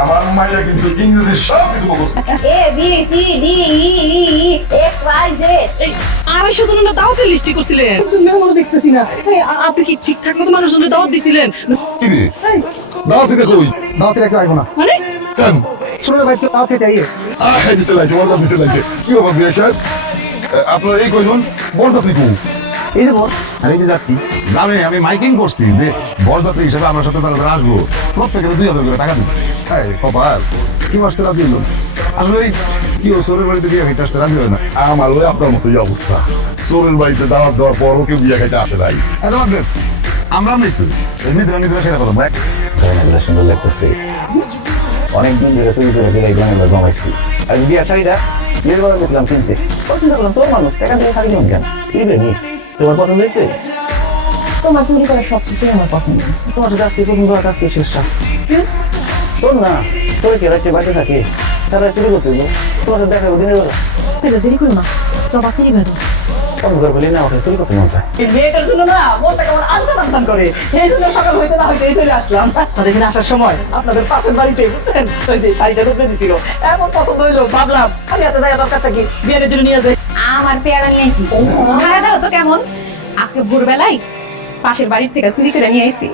আমার মাইয়া কিন্তু ইংরেজি সব কিছু মুখস্থ। A B C D E E X Y Z। এই 250 জনের দাওয়াতের লিস্টি করছিলেন, তুমি আমার দেখতেছি না। এই, আপনি কি ঠিকঠাক মতো মানুষজনের দাওয়াত দিছিলেন? কি রে দাওয়াত দিতে কই? দাওয়াতে রাখতে পারবো না। মানে কেন? ছোট ভাই তো দাওয়াতে যাইয়ে এই যে চলাইছে বড় দিতে চলাইছে। কি বাবা বিয়ে সাহেব আপনার এই কইজন বরযাত্রী কো? এই যে বল আমি যে যাচ্ছি গ্রামে আমি মাইকিং করছি যে বরযাত্রী হিসেবে আমার সাথে তারা আসবো, প্রত্যেকের 2000 করে টাকা দিবে। এই কপাল কি মাসতে রাজি হলো? আসলে কি ও সোরের বাড়িতে বিয়ে খাইতে আসতে রাজি হয় না। আমার ওই আপনার মতোই অবস্থা, সোরের বাড়িতে দাওয়াত দেওয়ার পরও কেউ বিয়ে খাইতে আসে নাই। আমরা মৃত্যু নিজেরা নিজেরা সেটা কথা দেখ। এগুলো সুন্দর লাগতেছে। অনেকদিন ধরে চুরি করে ফেলে এগুলো আমরা জমাইছি। আর বিয়ার শাড়িটা বিয়ের বেলা গেছিলাম কিনতে, পছন্দ করলাম। তোর মানুষ টাকা দিয়ে শাড়ি কিনুন কেন? কিনবে নিস, তোমার পছন্দ হয়েছে? তোমার চুরি করার সব কিছুই আমার পছন্দ হয়েছে। তোমার সাথে আজকে প্রথম করার কাজকে শেষটা শোন না, তোর কে রাখতে বাড়িতে থাকে তারা চুরি করতে গো, তোমার সাথে দেখা দিনের বেলা তাহলে দেরি করো না, জবা ফিরি বেরো। অন্ধকার বলি না ওঠে চুরি করতে মন চায়। এই মেয়েটার জন্য না মনটা কেমন আনসান আনসান করে। এই জন্য সকাল হইতে না হইতে এই চলে আসলাম। আপনাদের এখানে আসার সময় আপনাদের পাশের বাড়িতে বুঝছেন ওই যে শাড়িটা রূপে দিছিল, এমন পছন্দ হইলো ভাবলাম আমি হাতে দেখা দরকার থাকি বিয়ের জন্য নিয়ে যাই। আমার পেয়ারা নিয়ে আইছি। ভাড়া দাও তো কেমন? আজকে ভোরবেলায় পাশের বাড়ির থেকে চুরি করে নিয়ে আইছি।